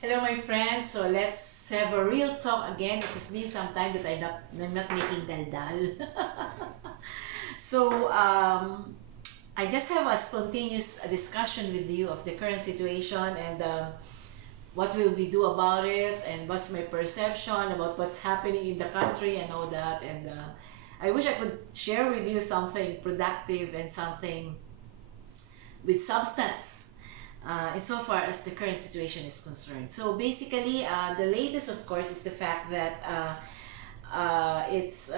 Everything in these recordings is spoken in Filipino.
Hello, my friends. So let's have a real talk again. It has been some time that I'm not making dal. so I just have a spontaneous discussion with you of the current situation and what will we do about it and what's my perception about what's happening in the country and all that. And I wish I could share with you something productive and something with substance insofar as the current situation is concerned. So basically, the latest, of course, is the fact that it's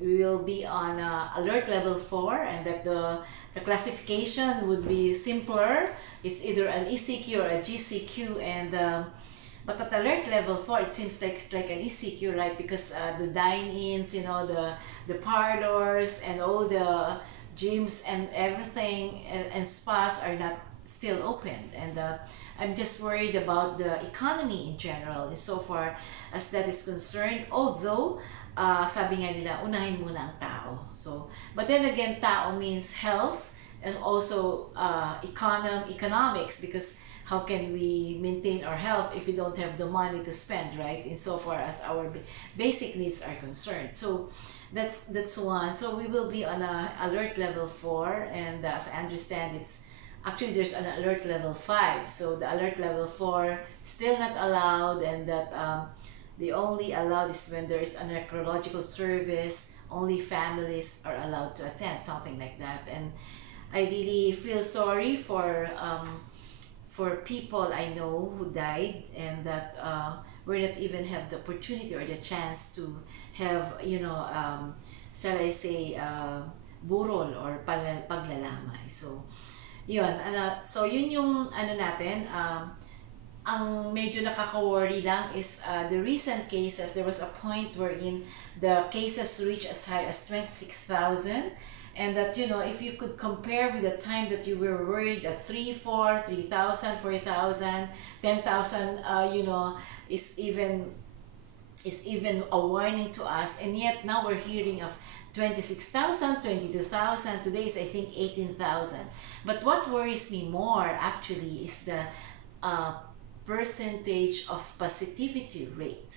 we will be on alert level 4, and that the classification would be simpler. It's either an ECQ or a GCQ, and but at alert level 4, it seems like it's like an ECQ, right? Because the dine-ins, the parlors and all the gyms and everything and spas are not still open, and I'm just worried about the economy in general insofar as that is concerned, although sabi nga nila unahin muna ang tao. So but then again, tao means health and also economics, because how can we maintain our health if we don't have the money to spend, right, insofar as our basic needs are concerned. So that's one. So we will be on a alert level 4, and as I understand, it's actually there's an alert level 5. So the alert level 4 still not allowed, and that the only allowed is when there is an archaeological service, only families are allowed to attend, something like that. And I really feel sorry for people I know who died, and that we not even have the opportunity or the chance to have, shall I say, burol or paglalamay. So yun, so yun yung natin, ang medyo nakaka-worry lang is the recent cases. There was a point wherein the cases reached as high as 26,000, and that, if you could compare with the time that you were worried at 3, 4, 3,000, 4,000, 10,000, is even a warning to us, and yet now we're hearing of 26,000, 22,000. Today is, I think, 18,000. But what worries me more actually is the percentage of positivity rate.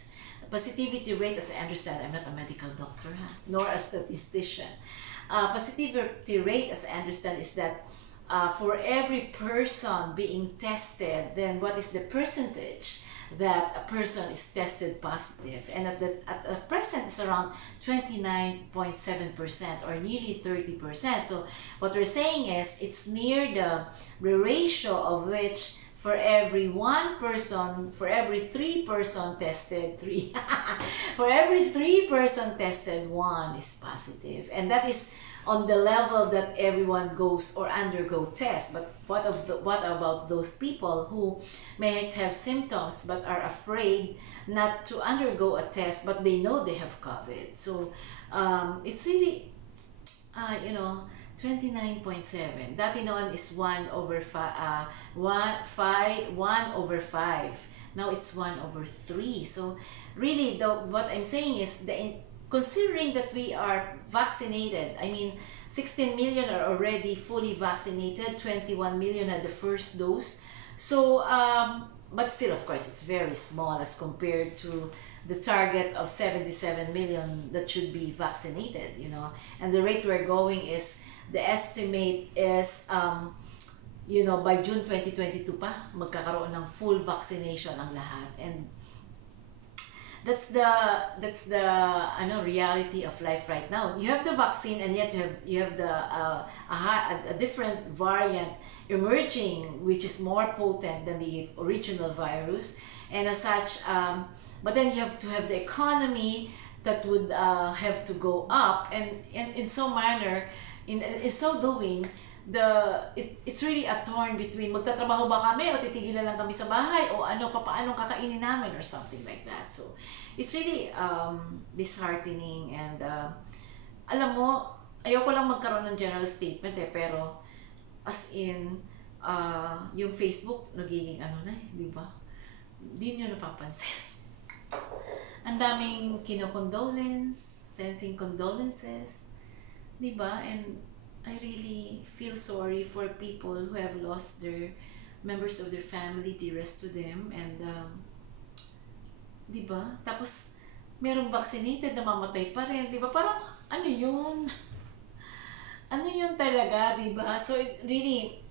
Positivity rate, as I understand, I'm not a medical doctor, nor a statistician. Positivity rate, as I understand, is that for every person being tested, then what is the percentage that a person is tested positive? And at the present, it's around 29.7% or nearly 30%. So what we're saying is it's near the ratio of which for every 3 person tested, for every 3 person tested, 1 is positive. And that is on the level that everyone goes or undergo tests. But what about those people who may have symptoms but are afraid not to undergo a test, but they know they have COVID? So it's really 29.7. Dati noon is 1 over 5, 1 over 5. Now it's 1 over 3. So really, what I'm saying is, considering that we are vaccinated, I mean, 16 million are already fully vaccinated, 21 million had the first dose. So, but still, of course, it's very small as compared to the target of 77 million that should be vaccinated, and the rate we're going is, the estimate is, by June 2022 pa, magkakaroon ng full vaccination ang lahat. And that's the reality of life right now. You have the vaccine, and yet you have a different variant emerging, which is more potent than the original virus, and as such, but then you have to have the economy that would have to go up, and in some manner, in so doing, it's really a torn between magtatrabaho ba kami o titigilan lang kami sa bahay, o papaanong kakainin namin, or something like that. So it's really disheartening, and alam mo, ayoko lang magkaroon ng general statement pero as in yung Facebook nagiging di ba? Di nyo napapansin. Ang daming kino-condolence, sensing condolences, di ba? And I really feel sorry for people who have lost their members of their family, dearest to them, and di ba? Tapos, merong vaccinated na mamatay pa rin, di ba? Parang, ano yun? Ano yun talaga, di ba? So, it really,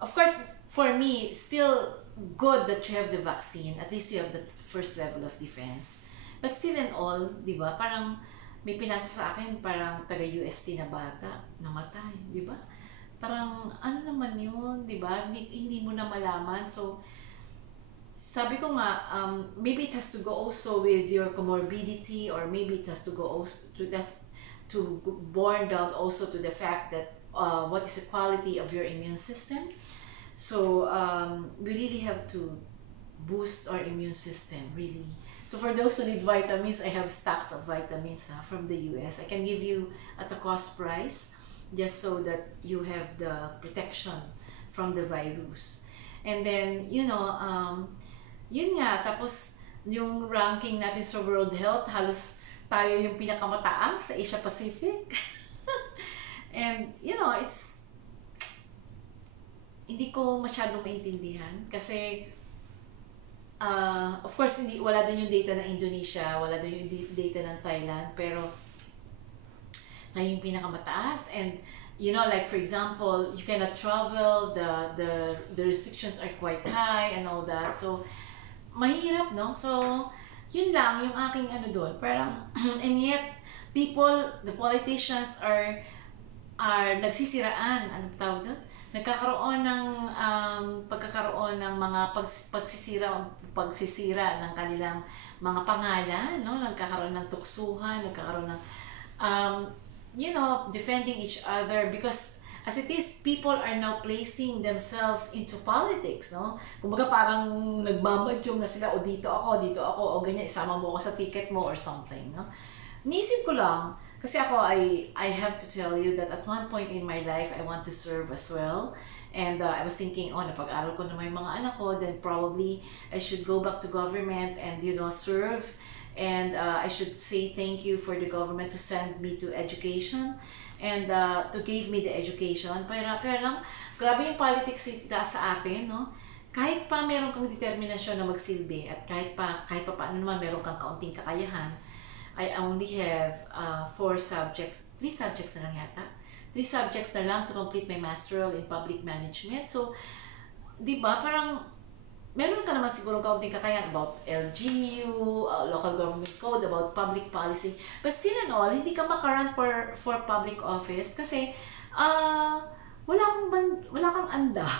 of course, for me, it's still good that you have the vaccine. At least you have the first level of defense. But still and all, di ba? Parang, may pinasa sa akin, parang taga-UST na bata, namatay, di ba? Parang, ano naman yun, di ba? Hindi mo na malaman. So, sabi ko nga, maybe it has to go also with your comorbidity, or maybe it has to go also to born down also to the fact that what is the quality of your immune system. So, we really have to boost our immune system, really. So for those who need vitamins, I have stacks of vitamins from the US. I can give you at a cost price, just so that you have the protection from the virus. And then, you know, yun nga, tapos yung ranking natin sa World Health, halos tayo yung pinakamataas sa Asia Pacific. And, you know, hindi ko masyadong maintindihan kasi of course, wala din yung data ng Indonesia, wala din yung data ng Thailand, pero tayo yung pinakamataas. And, you know, like for example, you cannot travel, the restrictions are quite high and all that. So, mahirap, no? So, yun lang yung aking ano doon. Parang, and yet, the politicians are nagsisiraan. Anong tawag doon? Nagkakaroon ng pagkakaroon ng mga pagsisira ng kanilang mga pangalan, no? Nagkakaroon ng tuksuhan, nagkakaroon ng you know, defending each other, because as it is, people are now placing themselves into politics, no? Kumbaga parang nagmamadyong na sila, o dito ako, o ganyan, isama mo ako sa ticket mo or something, no? Niisip ko lang, kasi ako, I have to tell you that at one point in my life, I want to serve as well. And I was thinking, napag-aral ko na may mga anak ko, then probably I should go back to government and, you know, serve. And I should say thank you for the government to send me to education and to give me the education. Pero kaya lang, grabe yung politics sa atin, no? Kahit pa meron kang determinasyon na magsilbi at kahit pa paano naman meron kang kaunting kakayahan, I only have 3 subjects na lang yata. 3 subjects na lang to complete my masteral in public management. So, di ba, parang meron ka naman siguro kaunting kakayahan about LGU, local government code, about public policy. But still and all, hindi ka makarun for public office kasi wala kang anda.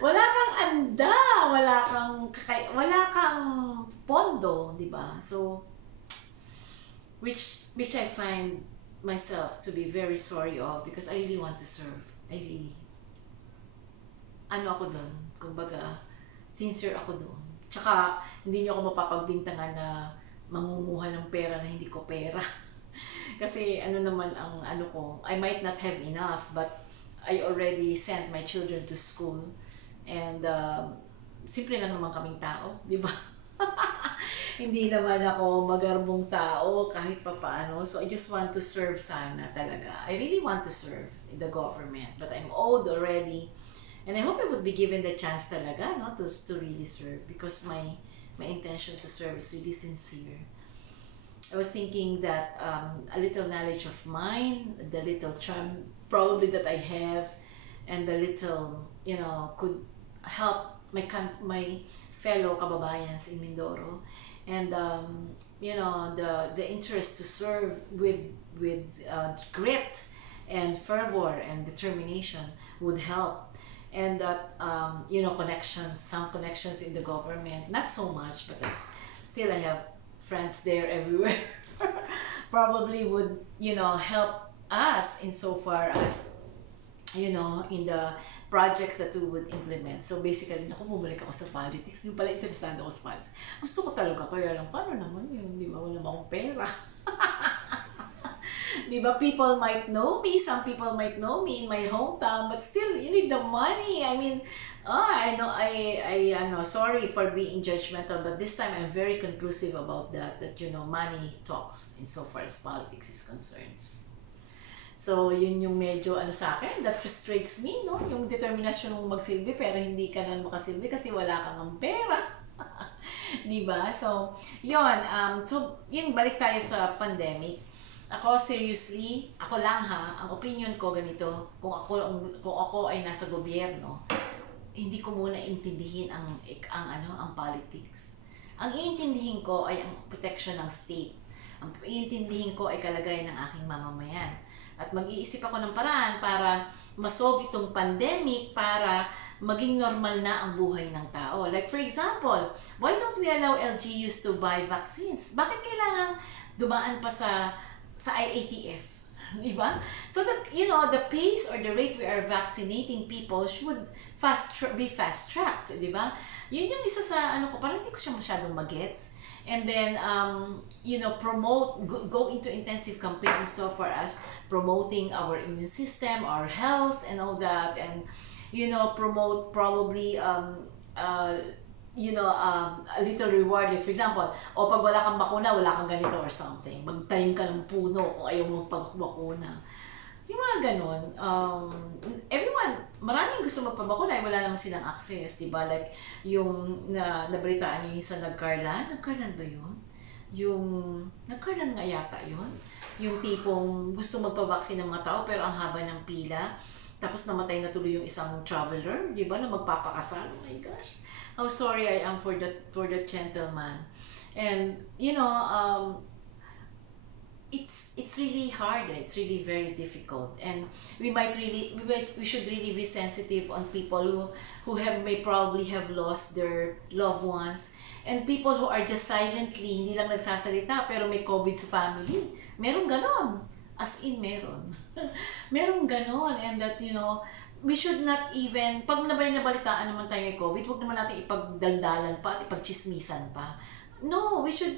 Wala kang anda, wala kang pondo, di ba? So, which I find myself to be very sorry of, because I really want to serve. Ako doon, kumbaga, sincere ako doon. Tsaka, hindi niyo ako mapapagbintangan na mangunguha ng pera na hindi ko pera. Kasi naman ang ko, I might not have enough, but I already sent my children to school. And simple lang naman kaming tao, di ba? Hindi naman ako magarbong tao kahit papaano. So I just want to serve sana talaga. I really want to serve in the government, but I'm old already. And I hope I would be given the chance talaga, no, to really serve, because my intention to serve is really sincere. I was thinking that a little knowledge of mine, the little charm probably that I have, and the little, you know, could help my fellow kababayans in Mindoro, and you know, the interest to serve with grit and fervor and determination would help. And that you know, some connections in the government, not so much, but still I have friends there everywhere. Probably would, you know, help us insofar as, you know, in the projects that we would implement. So basically, bumalik ako sa politics. Yung pala interesado ako sa politics. Gusto ko talaga, kaya lang, paano naman yun? Di ba, wala naman akong pera. Di ba, people might know me, some people might know me in my hometown, but still, you need the money. I mean, I know, sorry for being judgmental, but this time I'm very conclusive about that, you know, money talks insofar as politics is concerned. So, yun yung medyo ano sa akin, that frustrates me, no? Yung determinasyon mong magsilbi pero hindi ka na makasilbi kasi wala kang ang pera. Di ba? So, yun. Yun, balik tayo sa pandemic. Ako, seriously, ako lang ha, ang opinion ko ganito, kung ako ay nasa gobyerno, hindi ko muna intindihin ang politics. Ang iintindihin ko ay ang protection ng state. Ang iintindihin ko ay kalagayan ng aking mamamayan. At mag-iisip ako ng paraan para masolve itong pandemic para maging normal na ang buhay ng tao. Like for example, why don't we allow LGUs to buy vaccines? Bakit kailangan dumaan pa sa IATF? Di ba? So that, the pace or the rate we are vaccinating people should be fast-tracked. Di ba? Yun yung isa sa, parang hindi ko siya masyadong magets. And then, go into intensive campaigns so for us, promoting our immune system, our health, and all that. And, promote probably, a little reward. Like, for example, pag wala kang bakuna, wala kang ganito or something. Magtanim ka ng puno kung ayaw mong pagpabakuna. Yung mga ganon. Maraming gusto magpabakuna, wala naman silang access, diba? Like, yung nabalitaan nyo yung sa Nagcarlan ba yun? Nagcarlan nga yata yun. Yung tipong gusto magpabaksin ng mga tao, pero ang haba ng pila. Tapos namatay na tuloy yung isang traveler, diba? Na magpapakasal. Oh my gosh. How sorry I am for that gentleman. And, it's really hard. It's really very difficult, and we should really be sensitive on people who may probably have lost their loved ones, and people who are just silently hindi lang nagsasalita pero may COVID sa family. Merong ganon, as in meron. Merong ganon, and that we should not even pag nabalitaan naman tayo may COVID, wag naman natin ipagdaldalan pa at ipagchismisan pa. No, we should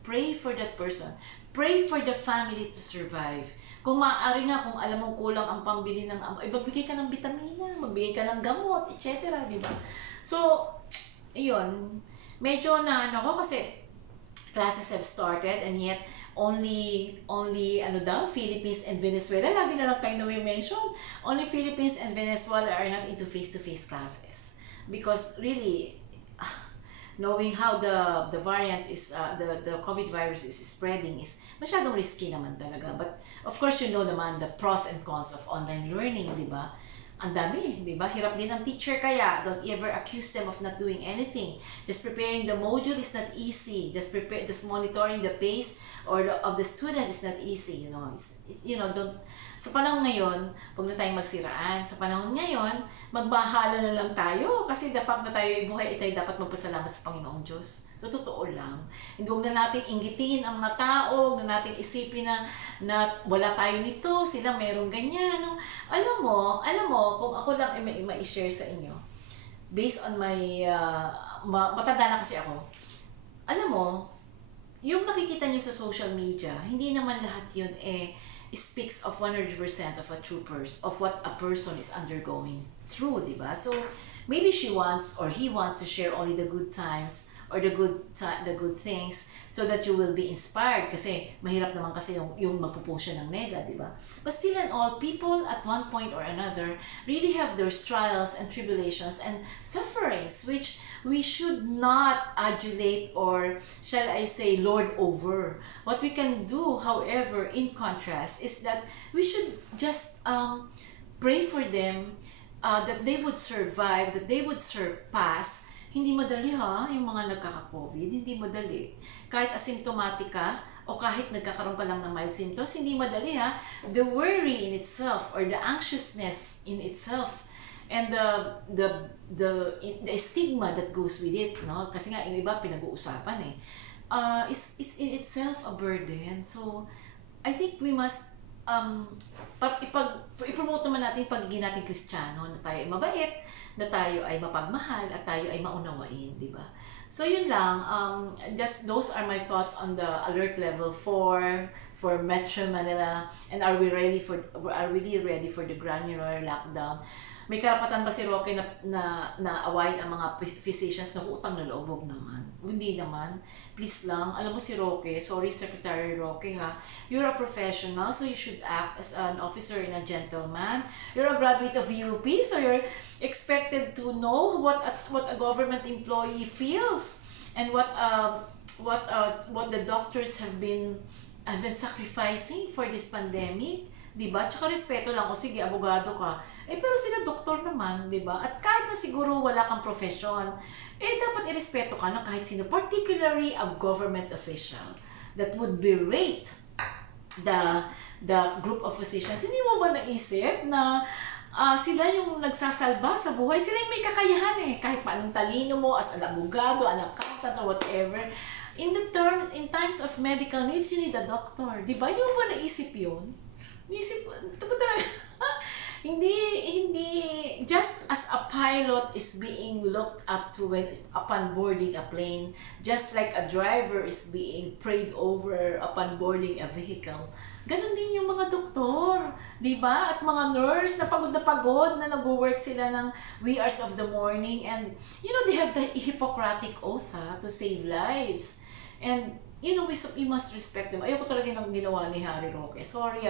pray for that person. Pray for the family to survive. Kung maaari nga, kung alam mong kulang ang pambili ng magbigay ka ng bitamina, magbigay ka ng gamot, etc. Diba? So, yun. Medyo ko kasi classes have started and yet only Philippines and Venezuela, lagi na lang tayo na-mention, only Philippines and Venezuela are not into face-to-face classes. Because really, knowing how the variant is, the COVID virus is spreading is masyadong risky naman talaga. But of course, naman the pros and cons of online learning, di ba? Ang dami, di ba? Hirap din ang teacher kaya. Don't ever accuse them of not doing anything. Just preparing the module is not easy. Just monitoring the pace of the student is not easy, don't. Sa panahon ngayon, huwag na tayong magsiraan. Sa panahon ngayon, magbahala na lang tayo kasi the fact na tayo ay buhay, tayo dapat magpasalamat sa Panginoong Diyos. So, totoo lang. Hindi huwag na natin inggitin ang mga tao, huwag na natin isipin na wala tayo nito, sila merong ganyan. No? Alam mo, kung ako lang ma-share sa inyo, based on my, matanda na kasi ako, alam mo, yung nakikita nyo sa social media, hindi naman lahat yun speaks of 100% of a true person, of what a person is undergoing through, diba? So, maybe she wants or he wants to share only the good times or the good things so that you will be inspired kasi mahirap naman kasi yung magpo-post siya ng nega, diba? But still and all, people at one point or another really have their trials and tribulations and sufferings which we should not adulate or shall I say lord over. What we can do, however, in contrast, is that we should just pray for them that they would survive, that they would surpass. Hindi madali yung mga nagkaka-COVID, hindi madali. Kahit asymptomatic ka, o kahit nagkakaroon ka lang ng mild symptoms, hindi madali The worry in itself, or the anxiousness in itself, and the stigma that goes with it, no? Kasi nga, yung iba pinag-uusapan is in itself a burden. So, I think we must ipromote naman natin pagiging natin Kristiyano, na tayo ay mabait, na tayo ay mapagmahal, at tayo ay maunawain, di ba? So yun lang, those are my thoughts on the alert level 4 for Metro Manila, and are we really ready for the granular lockdown? may karapatan ba si Roque na awayin ang mga physicians na utang na loob? Naman. Hindi naman. Please lang. Alam mo si Roque, sorry Secretary Roque ha, you're a professional, so you should act as an officer and a gentleman. You're a graduate of UP, so you're expected to know what a government employee feels and what the doctors have been sacrificing for this pandemic. Diba? Tsaka respeto lang, o sige, abogado ka. Pero sila doktor naman, diba? At kahit na siguro wala kang profession, dapat irespeto ka ng kahit sino, particularly a government official that would berate the group of physicians. Hindi mo ba naisip na sila yung nagsasalba sa buhay? Sila yung may kakayahan kahit paanong talino mo as an abogado, an accountant, or whatever. In times of medical needs, you need a doctor. Diba? Hindi mo ba naisip yun? Naisip ko, talaga, hindi, just as a pilot is being looked up to upon boarding a plane, just like a driver is being prayed over upon boarding a vehicle, ganun din yung mga doktor, di ba? At mga nurse na pagod na nag-work sila ng wee hours of the morning, and they have the Hippocratic oath to save lives. And we must respect them. Ayoko talaga ng ginawa ni Harry Roque. Sorry,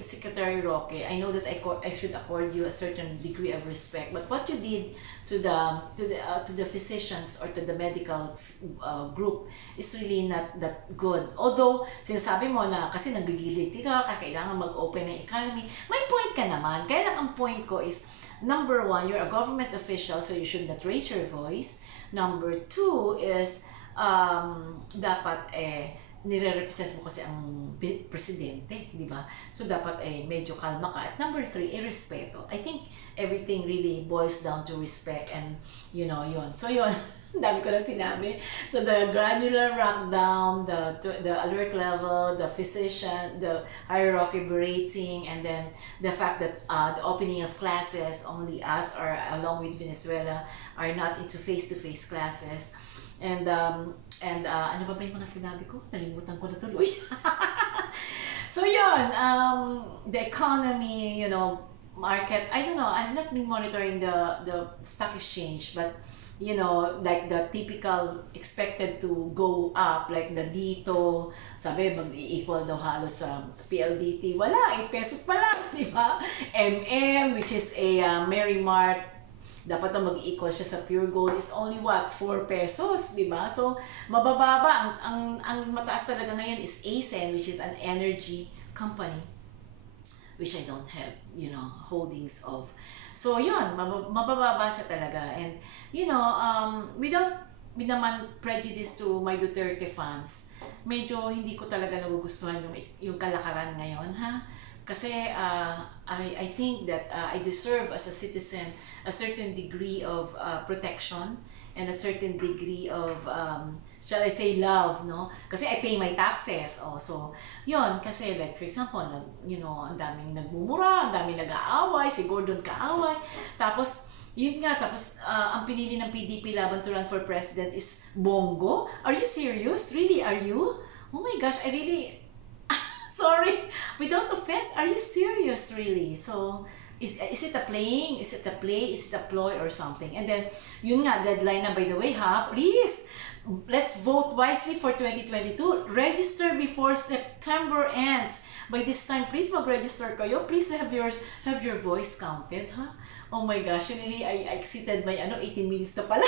Secretary Roque. I know that I should accord you a certain degree of respect, but what you did to the physicians or to the medical group is really not that good. Although sinasabi mo na kasi nagigilid ka, kailangan mag-open ng economy. May point ka naman. Kaya lang ang point ko is, number one, you're a government official, so you should not raise your voice. Number two is dapat nire-represent mo kasi ang presidente, di ba? So dapat medyo kalma ka. At number three, respeto. I think everything really boils down to respect, and yun. So yun, dami ko na sinabi. So the granular lockdown, the alert level, the physician, the hierarchy berating, and then the fact that the opening of classes, only us or along with Venezuela are not into face-to-face classes. And ano ba yung mga sinabi ko? Nalimutan ko na tuloy. So yun, the economy, market, I don't know, I've not been monitoring the stock exchange, but like the typical expected to go up, like the dito, sabi mag-equal daw halos sa PLDT, wala, 8 pesos pa lang, di ba? which is a Mary Mart, dapat na mag-equal siya sa pure gold, is only what? 4 pesos, di ba? So, mabababa. Ang mataas talaga ngayon is ASEN, which is an energy company, which I don't have, holdings of. So, yun, mabababa siya talaga. And, without naman prejudice to my Duterte fans, medyo hindi ko talaga nagugustuhan yung kalakaran ngayon, ha? Kasi I think that I deserve as a citizen a certain degree of protection and a certain degree of shall I say love, no? Kasi I pay my taxes. So yun, kasi like for example, ang daming nagmumura, ang daming nag-aaway, si Gordon kaaway. Tapos ang pinili ng PDP laban to run for president is Bongo. Are you serious? Really, are you? Oh my gosh, I really sorry, without offense, are you serious really? So, is it a playing? Is it a play? Is it a ploy or something? And then, yun nga, deadline na by the way ha, please, let's vote wisely for 2022. Register before September ends. By this time, please mag-register kayo. Please have your voice counted ha. Oh my gosh, really, I exceeded my 18 minutes na pala.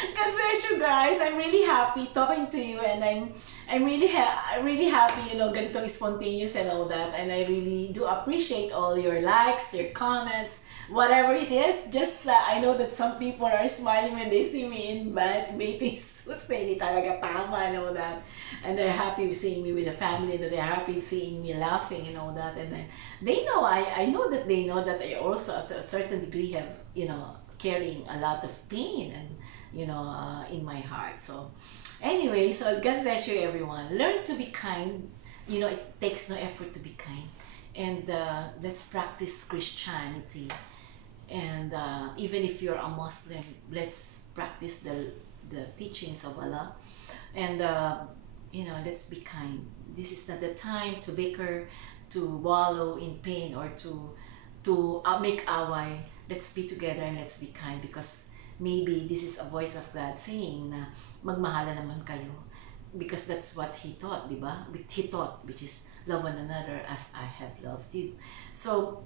God bless you guys. I'm really happy talking to you, and I'm really happy, ganitong spontaneous and all that, and I really do appreciate all your likes, your comments, whatever it is. Just I know that some people are smiling when they see me in bathing suits na hindi talaga tama and all that, and they're happy seeing me with the family, and they're happy seeing me laughing and all that, and they know I know that they know that I also at a certain degree have carrying a lot of pain and in my heart. So anyway, so God bless you everyone. Learn to be kind. It takes no effort to be kind, and let's practice Christianity. And even if you're a Muslim, let's practice the teachings of Allah, and let's be kind. This is not the time to bicker, to wallow in pain, or to to make away. Let's be together and let's be kind, because maybe this is a voice of God saying na magmahala naman kayo, because that's what He taught, di ba? He taught, which is love one another as I have loved you. So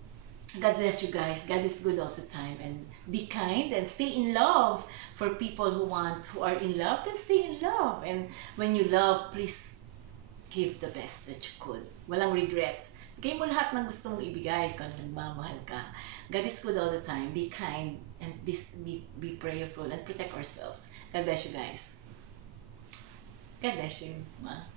God bless you guys. God is good all the time, and be kind and stay in love. For people who are in love, then stay in love. And when you love, please give the best that you could. Walang regrets. Bigay mo lahat ng gusto mong ibigay kung nagmamahal ka. God is good all the time. Be kind and be prayerful and protect ourselves. God bless you guys. God bless you, Ma.